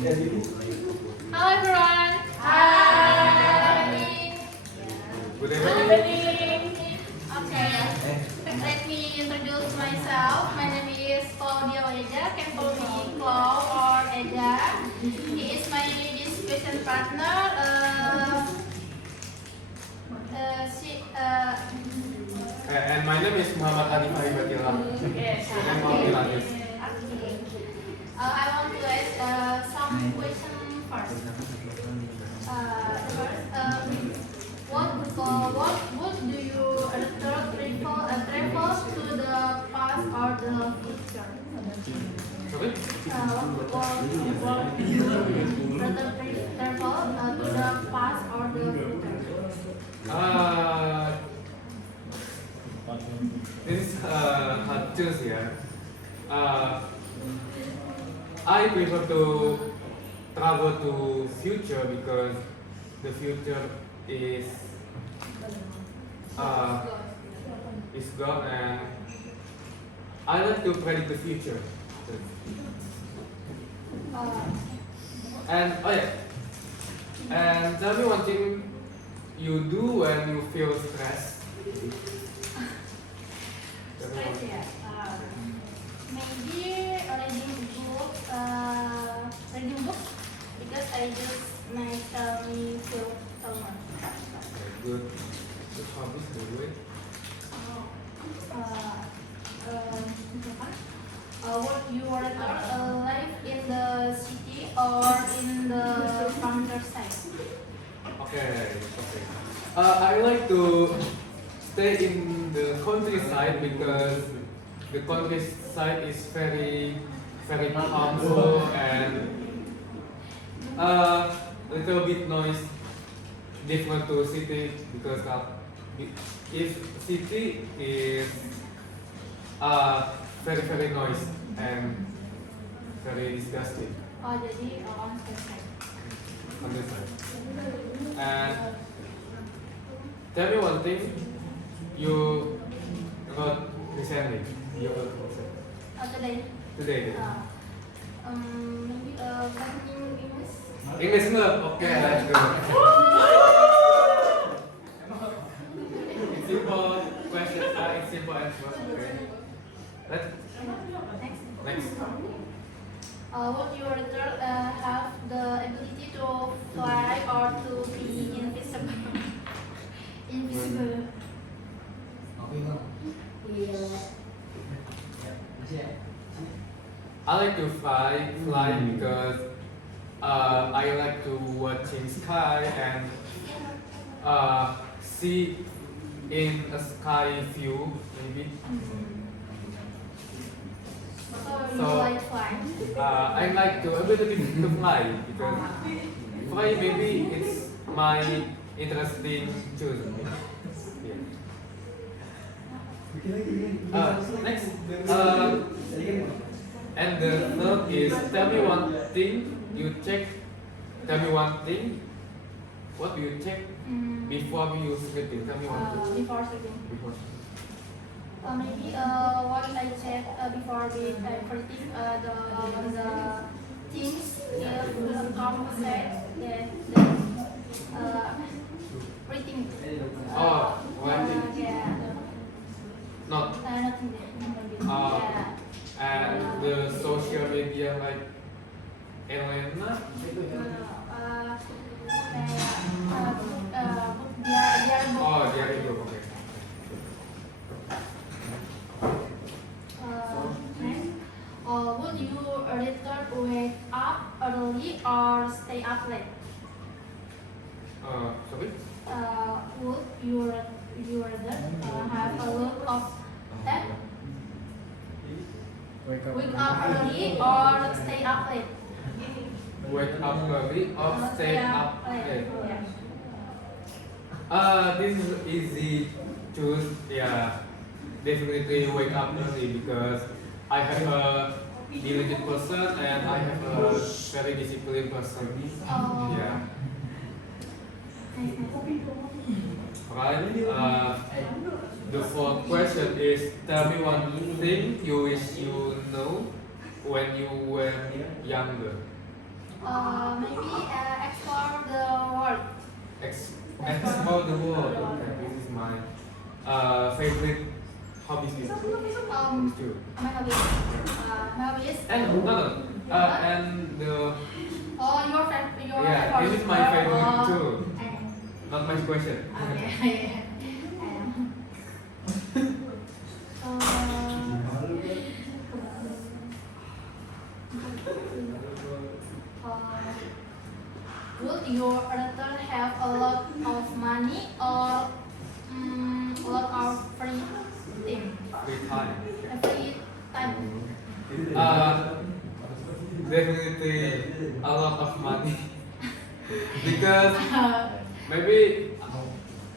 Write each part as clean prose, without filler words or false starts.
Hello everyone. Hi. Good Good evening. evening. Okay. Let me introduce myself. My name is Claudia Oeja. Can call me Clau or Eja. He is my discussion partner. And my name is Muhammad Adi Fahibatilah. Yes. You can call me like this. I want to ask some questions first. What do you travel to the past or the future? Sorry? Travel to the past or the future? This is hard to choose here. I prefer to travel to future because the future is gone, and I like to predict the future. And oh yeah, and tell me one thing you do when you feel stressed. Stress, yeah. Maybe reading books because I just make me feel so much. Good. Good hobbies, by the way. Would you rather live in the city or in the countryside? Okay. I like to stay in the countryside because the countryside is very, very calmful and little bit noise different to city because if city is very, very noise and very disgusting. Oh, jadi countryside. Countryside. And tell me one thing you wrote recently. You wrote Today. today. Maybe learning English. English nggak? Oke, let's go. It's simple question. It's simple answer. Okay. Let's next. Would you rather have the ability to fly or to be invisible? Invisible. I like to fly because I like to watch in sky and see in a sky view maybe. So you like flying? I like to ability to fly because fly maybe it's my interesting choice. Next, and the third is tell me one thing you check. Tell me one thing. What do you check before you sleeping? Tell me one thing. Before sleeping. Before. Maybe what I check before bed everything the things the conversation that reading. Oh, writing. Yeah. Not. Nothing there. Yeah. And the social media like Elena. Oh, dia itu oke. Would you rather wake up early or stay up late? Sorry. Would you rather have a look of that? Wake up early or stay up late? Wake up early or stay up late? Yeah. This is easy choose. Yeah, definitely wake up early because I have a diligent person and I have a very disciplined person. Oh. Yeah. Nice. Right. The fourth question is tell me one thing you wish you know when you were younger. Maybe explore the world. Explore the world. Okay, this is my favorite hobbies. Too. My hobbies. And no. And the Your favorite. yeah, this is my favorite too. And, Not my question. okay. Would you rather have a lot of money or a lot of free time? Free time. Free time. Definitely a lot of money because maybe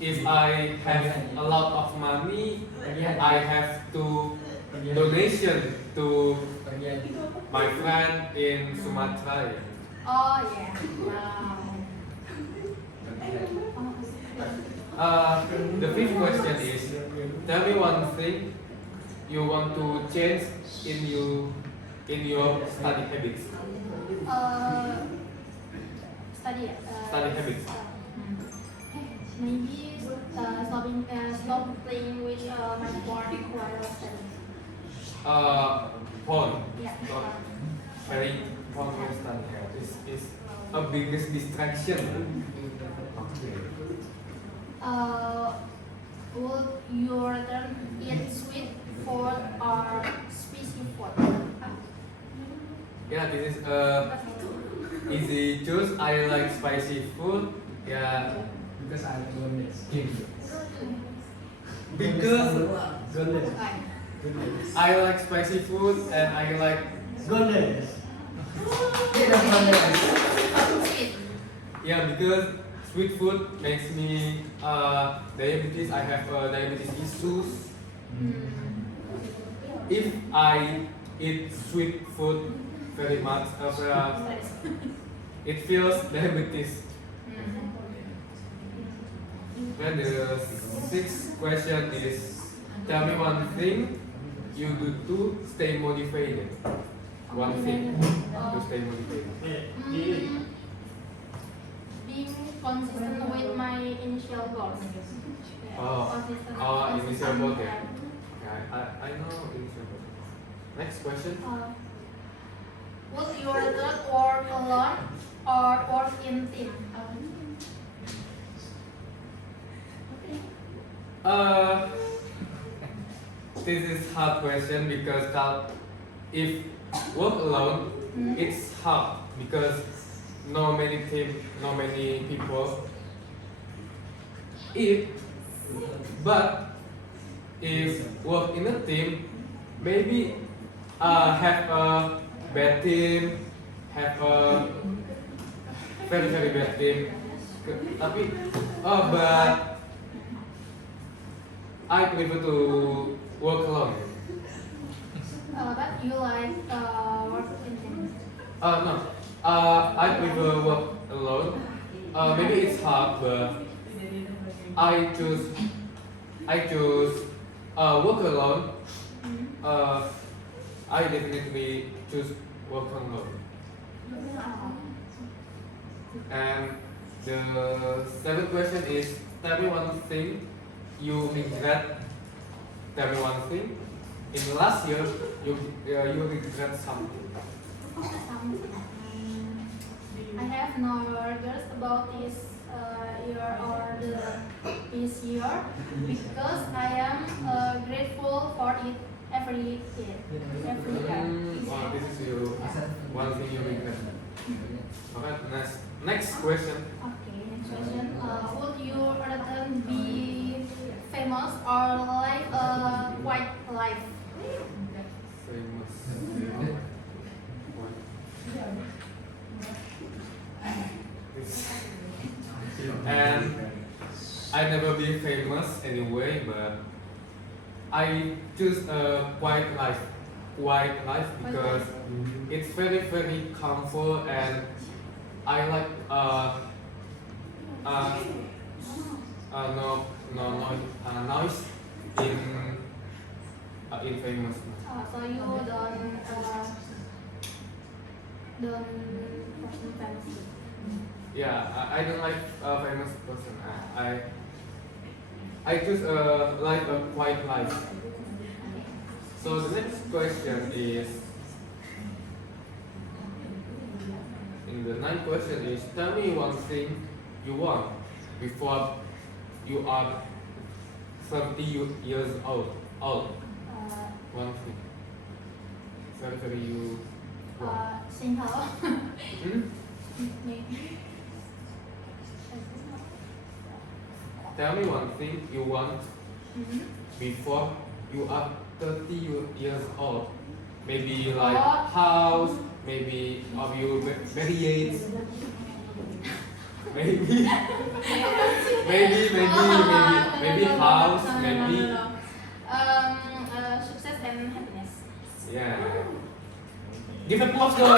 if I have a lot of money, I have to donation to my friend in Sumatra. Oh yeah. Wow. The fifth question is: tell me one thing you want to change in your study habits. Study. Study habits. Maybe stop playing with my phone while studying. Phone. Yeah. Not very phone while studying. Is a biggest distraction. Okay. Would you rather eat sweet food or spicy food? Yeah, this is easy choose. I like spicy food. Yeah, Because I'm goodness. because Goodness. Okay. I like spicy food and I like Goodness. Sweet. yeah because sweet food makes me diabetes. I have diabetes issues. If I eat sweet food very much, it feels diabetes. Then the sixth question is: tell me one thing you do to stay motivated. One thing to stay motivated. Being consistent with my initial goals. Initial goal, yeah. I know initial goal. Next question. Would you rather work alone or work in team? This is hard question because if work alone, it's hard because no many people eat. But if work in a team, maybe have a bad team, have a very bad team. But I prefer to work alone. But you like work in team. No. I prefer work alone. Maybe it's hard, but I choose work alone. I definitely choose work alone. And the seventh question is: tell me one thing you regret. Tell me one thing in the last year you regret something. I have no regrets about this year or this year because I am grateful for it every year. Oh, this is your one thing you regret. Okay, next question. Okay, next question. Would you rather be famous or live a quiet life? Famous. And I never be famous anyway, but I choose a quiet life. Quiet life because it's very comfort and I like noise in famous. So you don't Yeah, I don't like a famous person. I choose like a quiet life. So the next question is, in the ninth question is, tell me one thing you want before you are 30 years old. One thing. Very you want. Simple. Hmm? Maybe. Tell me one thing you want Mhm. before you are 30 years old. Maybe like Oh. house, maybe of you married. Maybe maybe house, maybe Success and happiness. yeah. Give applause girl.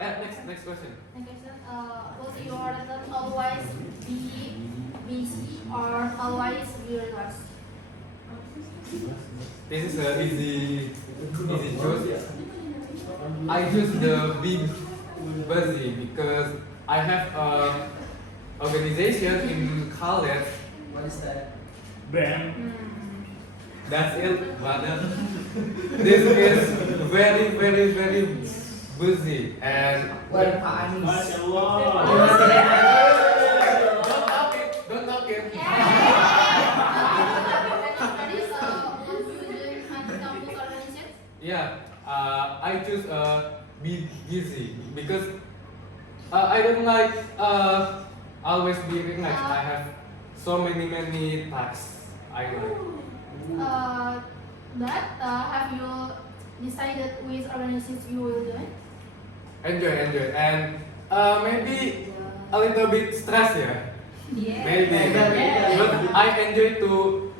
And next question. Next question. Will your return always be busy or always be relaxed? This is a easy choice. I choose the big busy because I have a organization in college. What is that? Bam. That's it, brother. This is very busy and What Pak Anies? Masya Allah. don't talk it. Yeah, I choose be busy because I don't like always be relaxed. I have so many tasks I like. Have you decided which organizations you will join? Enjoy, and maybe a little bit stress, yeah. Maybe, Yeah. but I enjoy to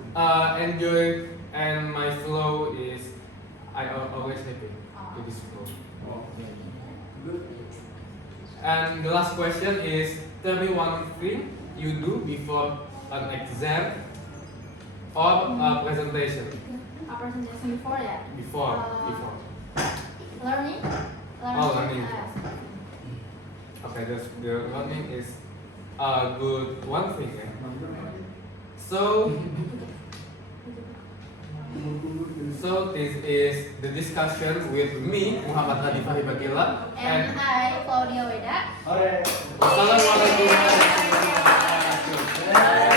enjoy, and my flow is I always happy to this flow. And the last question is, tell me one thing you do before an exam or a presentation. A presentation before, yeah. Before. Learning. Oh, learning. Okay, the learning is a good one thing, yeah. So this is the discussion with me, Muhammad Hadi Fahibatilla, And I, Claudia Weda. Alright. Wassalamualaikum warahmatullahi wabarakatuh.